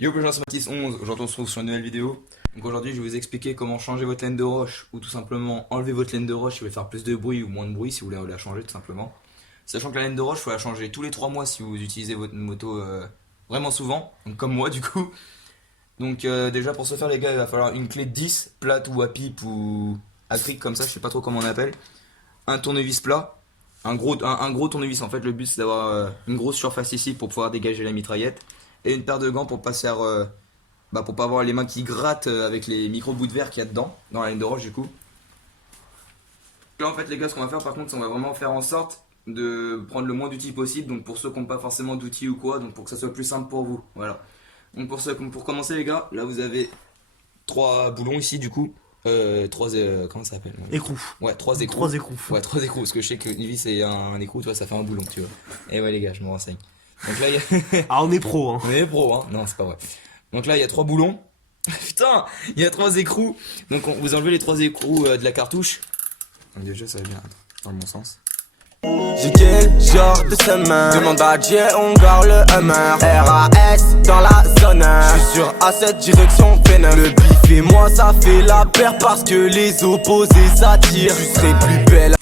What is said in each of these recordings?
Yo, les gens, c'est Mathis11, aujourd'hui on se retrouve sur une nouvelle vidéo. Donc aujourd'hui je vais vous expliquer comment changer votre laine de roche ou tout simplement enlever votre laine de roche si vous voulez faire plus de bruit ou moins de bruit si vous voulez la changer tout simplement. Sachant que la laine de roche, il faut la changer tous les 3 mois si vous utilisez votre moto vraiment souvent, donc comme moi du coup. Donc déjà pour ce faire les gars, il va falloir une clé de 10, plate ou à pipe ou à cric comme ça, je sais pas trop comment on appelle. Un tournevis plat, un gros tournevis en fait, le but c'est d'avoir une grosse surface ici pour pouvoir dégager la mitraillette. Et une paire de gants pour pas se faire, pour pas avoir les mains qui grattent avec les micro bouts de verre qu'il y a dedans, dans la laine de roche du coup. Là en fait les gars, ce qu'on va faire par contre, c'est on va vraiment faire en sorte de prendre le moins d'outils possible, donc pour ceux qui n'ont pas forcément d'outils ou quoi, donc pour que ça soit plus simple pour vous, voilà. Donc pour commencer les gars, là vous avez 3 boulons ici du coup, 3 comment ça s'appelle? Écrou. Ouais, 3 écrous. 3 écrous. Ouais, 3 écrous, parce que je sais que une vis c'est un écrou, toi ça fait un boulon, tu vois. Et ouais les gars, je me renseigne. Donc là il y a... Ah, on est pro, hein. On est pro, hein. Non, c'est pas vrai. Donc là, il y a 3 boulons. Putain, il y a 3 écrous. Donc vous enlevez les 3 écrous de la cartouche. Donc déjà, ça va bien dans le bon sens. J'ai quel genre de semaine? Demande à Dieu, on garde le Hummer. RAS dans la zone. Je suis sur A7 direction P9. Le bif et moi ça fait la paire parce que les opposés s'attirent. Je serai plus belle.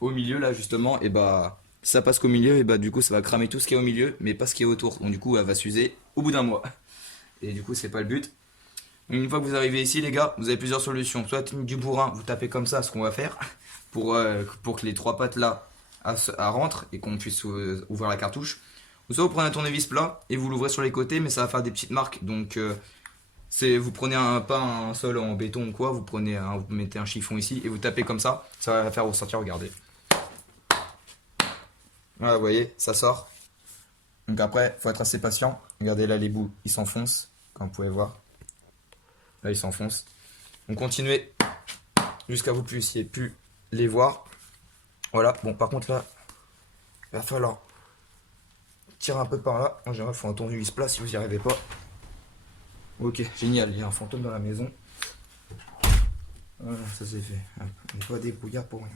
Au milieu là justement, et bah ça passe qu'au milieu, et bah du coup ça va cramer tout ce qui est au milieu, mais pas ce qui est autour. Donc du coup elle va s'user au bout d'un mois. Et du coup c'est pas le but. Donc, une fois que vous arrivez ici les gars, vous avez plusieurs solutions. Soit du bourrin, vous tapez comme ça, ce qu'on va faire, pour que les 3 pattes là rentrent et qu'on puisse ouvrir la cartouche. Ou soit vous prenez un tournevis plat et vous l'ouvrez sur les côtés, mais ça va faire des petites marques. Donc vous prenez pas un sol en béton ou quoi, vous mettez un chiffon ici et vous tapez comme ça va faire ressortir, regardez. Voilà, vous voyez, ça sort. Donc après, faut être assez patient. Regardez là, les bouts, ils s'enfoncent, comme vous pouvez voir. Là, ils s'enfoncent. Donc continuez jusqu'à vous puissiez plus les voir. Voilà, bon, par contre là, il va falloir tirer un peu par là. En général, il faut un tournevis plat si vous n'y arrivez pas. Ok, génial, il y a un fantôme dans la maison. Voilà, ça c'est fait. On n'est pas débrouillard pour rien.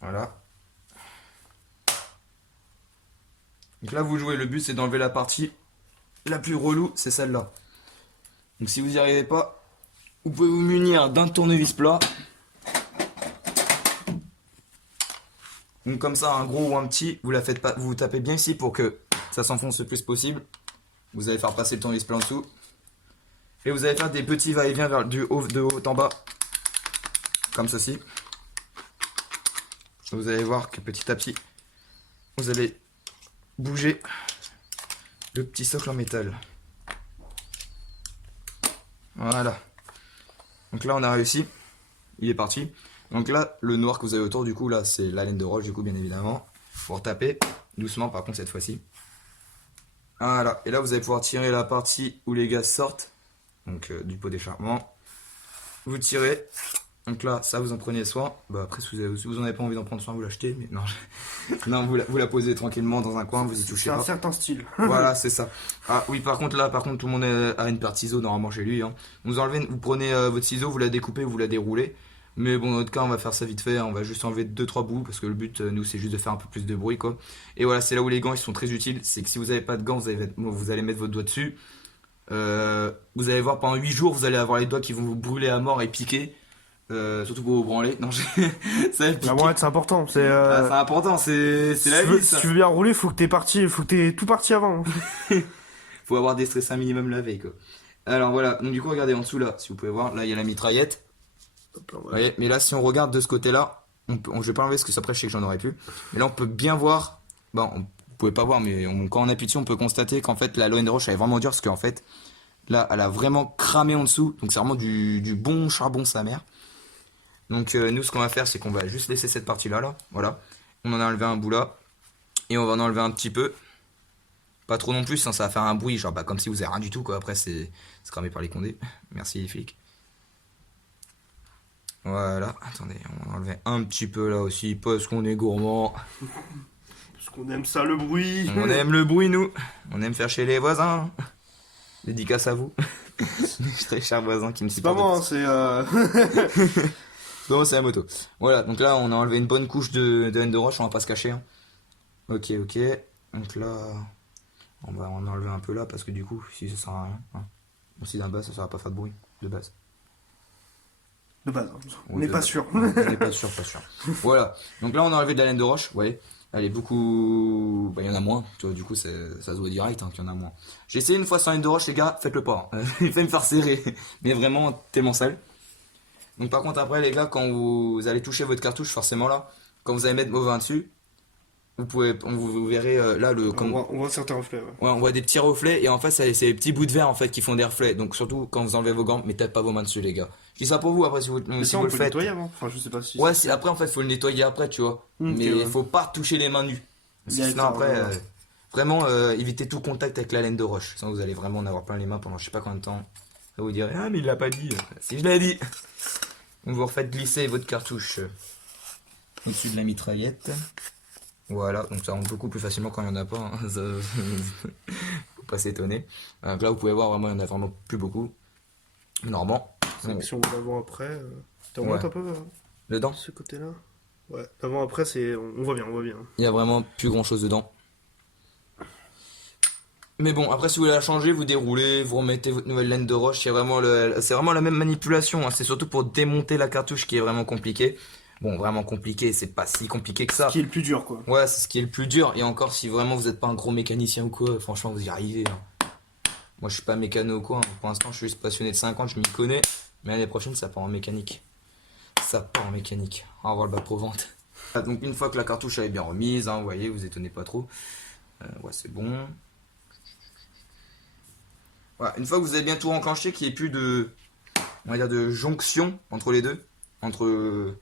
Voilà. Donc là vous jouez, le but c'est d'enlever la partie la plus relou, c'est celle-là. Donc si vous n'y arrivez pas, vous pouvez vous munir d'un tournevis plat. Donc comme ça, un gros ou un petit, vous la faites pas, vous tapez bien ici pour que ça s'enfonce le plus possible. Vous allez faire passer le tournevis plat en dessous. Et vous allez faire des petits va-et-vient de haut en bas. Comme ceci. Vous allez voir que petit à petit, vous allez bouger le petit socle en métal. Voilà. Donc là on a réussi. Il est parti. Donc là le noir que vous avez autour du coup là c'est la laine de roche du coup bien évidemment. Faut retaper doucement par contre cette fois-ci. Voilà. Et là vous allez pouvoir tirer la partie où les gaz sortent. Donc du pot d'échappement. Vous tirez. Donc là, ça vous en prenez soin. Bah après, si vous en avez pas envie d'en prendre soin, vous l'achetez. Mais non, non vous la posez tranquillement dans un coin, vous y touchez C'est pas. un certain style. Voilà, c'est ça. Ah oui, par contre tout le monde a une paire de ciseaux normalement chez lui. Hein. Vous prenez votre ciseau, vous la découpez, vous la déroulez. Mais bon, dans notre cas, on va faire ça vite fait. Hein. On va juste enlever 2-3 bouts parce que le but, nous, c'est juste de faire un peu plus de bruit, quoi. Et voilà, c'est là où les gants ils sont très utiles. C'est que si vous n'avez pas de gants, vous allez mettre votre doigt dessus. Vous allez voir pendant 8 jours, vous allez avoir les doigts qui vont vous brûler à mort et piquer. Surtout pour vous branler. Non, ça va piquer. La branlette, c'est important. C'est important, c'est la vie. si tu veux bien rouler, faut que t'aies tout parti avant. Faut avoir déstressé un minimum la veille, quoi. Alors voilà, donc du coup, regardez en dessous là, si vous pouvez voir, là il y a la mitraillette. Hop là, Vous voyez, mais là, si on regarde de ce côté-là, je vais pas enlever parce que après, je sais que j'en aurais plus. Mais là, on peut bien voir. Bon, vous pouvez pas voir, mais quand on appuie dessus, on peut constater qu'en fait, la laine de roche elle est vraiment dure parce qu'en fait, là, elle a vraiment cramé en dessous. Donc, c'est vraiment du bon charbon, sa mère. Donc, nous, ce qu'on va faire, c'est qu'on va juste laisser cette partie-là, là. Voilà. On en a enlevé un bout là. Et on va en enlever un petit peu. Pas trop non plus, hein, ça va faire un bruit, genre comme si vous avez rien du tout, quoi. Après, c'est cramé par les condés. Merci, les flics. Voilà, attendez, on va enlever un petit peu là aussi, parce qu'on est gourmand. Parce qu'on aime ça, le bruit. On aime le bruit, nous. On aime faire chez les voisins. Dédicace à vous. Les très chers voisins qui me C'est pas supportent. moi, c'est Non, c'est la moto. Voilà, donc là, on a enlevé une bonne couche de laine de roche, on va pas se cacher. Hein. Ok. Donc là, On va en enlever un peu là parce que du coup, si ça sert à rien. Hein. Aussi d'un bas, ça sert à pas faire de bruit de base. De base, hein. On Oui, n'est de pas base. sûr. On n'est pas sûr, pas sûr. Voilà. Donc là, on a enlevé de la laine de roche. Vous voyez, elle est beaucoup. Bah, il y en a moins. Tu vois, du coup, ça se voit direct hein, qu'il y en a moins. J'ai essayé une fois sans laine de roche, les gars. Faites-le pas. Hein. Il fait me faire serrer. Mais vraiment tellement sale. Donc par contre, après, les gars, quand vous allez toucher votre cartouche, forcément là, quand vous allez mettre vos vins dessus, vous verrez là le. On voit certains reflets, ouais. Ouais, on voit des petits reflets et en fait c'est les petits bouts de verre en fait qui font des reflets. Donc surtout quand vous enlevez vos gants, mettez pas vos mains dessus les gars. Je dis ça pour vous après si vous, Mais si ça, vous on le peut le faites. nettoyer avant. Enfin, je sais pas si. Ouais, après en fait faut le nettoyer après tu vois. Ok, Mais ouais. faut pas toucher les mains nues. Parce que sinon D'accord, après ouais. vraiment évitez tout contact avec la laine de roche. Sinon vous allez vraiment en avoir plein les mains pendant je sais pas combien de temps. Là vous direz ah mais il l'a pas dit. Si je l'ai dit. Donc vous refaites glisser votre cartouche au-dessus de la mitraillette. Voilà, donc ça rentre beaucoup plus facilement quand il n'y en a pas. Hein. Faut pas s'étonner. Donc là, vous pouvez voir, vraiment, il n'y en a vraiment plus beaucoup. Normalement, C'est que si on voit l'avant-après, tu remontes Ouais. un peu dedans, ce côté-là. Ouais, l'avant-après, c'est. On voit bien, on voit bien. il n'y a vraiment plus grand chose dedans. Mais bon, après, si vous voulez la changer, vous déroulez, vous remettez votre nouvelle laine de roche. C'est vraiment la même manipulation. Hein. C'est surtout pour démonter la cartouche qui est vraiment compliqué. Bon, vraiment compliqué, c'est pas si compliqué que ça. Qui est le plus dur, quoi. Ouais, c'est ce qui est le plus dur. Et encore, si vraiment vous n'êtes pas un gros mécanicien ou quoi, franchement, vous y arrivez. Hein. Moi, je suis pas mécano ou quoi. Hein. Pour l'instant, je suis juste passionné de 50, je m'y connais. Mais l'année prochaine, ça part en mécanique. Ça part en mécanique. On va voir le bac pro vente. Donc, une fois que la cartouche elle est bien remise, hein, vous voyez, vous étonnez pas trop. Ouais, c'est bon. Voilà, une fois que vous avez bien tout enclenché, qu'il n'y ait plus de, on va dire, de jonction entre les deux, entre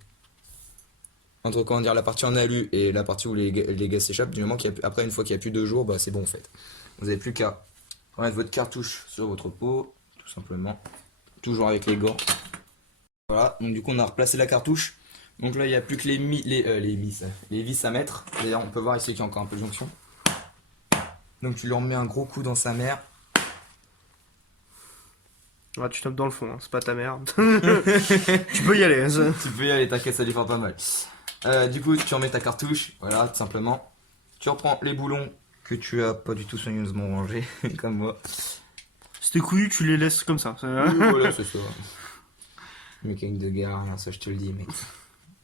comment dire, la partie en alu et la partie où les gaz s'échappent, du moment après une fois qu'il n'y a plus de jours, bah c'est bon en fait. Vous n'avez plus qu'à remettre votre cartouche sur votre peau, tout simplement, toujours avec les gants. Voilà, donc du coup on a replacé la cartouche. Donc là il n'y a plus que les vis à mettre. D'ailleurs on peut voir ici qu'il y a encore un peu de jonction. Donc tu lui remets un gros coup dans sa mère. Ah, tu tapes dans le fond, hein. C'est pas ta merde. Tu peux y aller, hein, ça. Tu peux y aller, t'inquiète, ça lui fait pas mal. Du coup, tu remets ta cartouche, voilà, tout simplement. Tu reprends les boulons que tu as pas du tout soigneusement rangés, comme moi. C'était couillu, tu les laisses comme ça. Voilà, c'est ça. Mécanique de gare, rien, ça je te le dis, mec.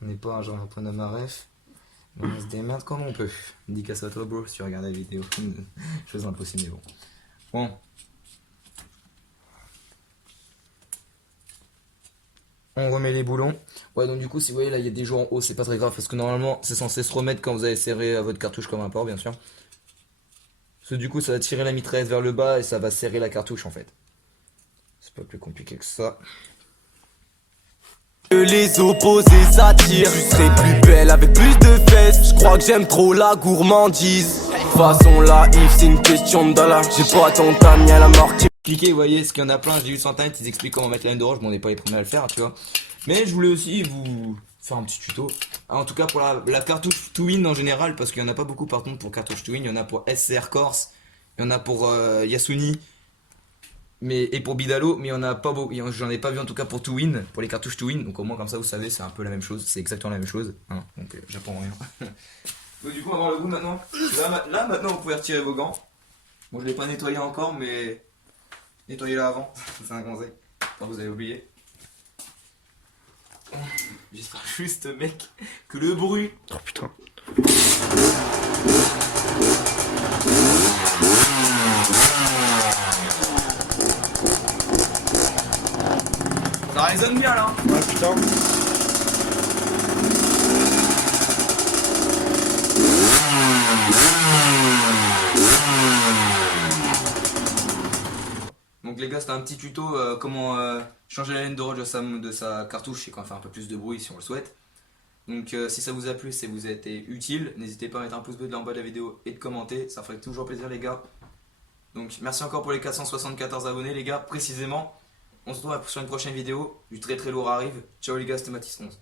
On n'est pas un genre un bonhomme à ref. On se démerde comme on peut. Dédicace à toi, bro, si tu regardes la vidéo. Chose impossible, mais bon. Bon. On remet les boulons. Ouais, donc du coup, si vous voyez là, il y a des jours en haut, c'est pas très grave parce que normalement, c'est censé se remettre quand vous avez serré votre cartouche comme un porc, bien sûr. Parce que du coup, ça va tirer la mitraillette vers le bas et ça va serrer la cartouche en fait. C'est pas plus compliqué que ça. Que les opposés s'attirent. Je serai plus belle avec plus de fesses. Je crois que j'aime trop la gourmandise. De toute façon, la Yves, c'est une question de dollars. J'ai pas ton ami à la mort qui. Expliquer, vous voyez, ce qu'il y en a plein, j'ai vu sur internet, ils expliquent comment mettre la laine de roche, bon on n'est pas les premiers à le faire, tu vois. Mais je voulais aussi vous faire un petit tuto. En tout cas pour la cartouche Twin en général, parce qu'il n'y en a pas beaucoup par contre pour cartouche Twin, il y en a pour SCR Corse, il y en a pour Yasuni, et pour Bidalo, mais il y en a pas beaucoup, j'en ai pas vu en tout cas pour Twin, pour les cartouches Twin, donc au moins comme ça vous savez, c'est un peu la même chose, c'est exactement la même chose, hein, donc j'apprends rien. Donc du coup on va voir le bout maintenant. Là maintenant vous pouvez retirer vos gants. Bon je l'ai pas nettoyé encore, mais nettoyez-la avant, c'est un conseil. Quand vous avez oublié. J'espère juste, mec, que le bruit. Oh putain. Ça résonne bien là. Ah putain. Donc les gars, c'était un petit tuto comment changer la laine de roche de sa cartouche et quand on fait un peu plus de bruit si on le souhaite. Donc si ça vous a plu, si ça vous a été utile, n'hésitez pas à mettre un pouce bleu en bas de la vidéo et de commenter, ça ferait toujours plaisir les gars. Donc merci encore pour les 474 abonnés les gars, précisément. On se retrouve sur une prochaine vidéo, du très très lourd arrive. Ciao les gars, c'était Mathis 11.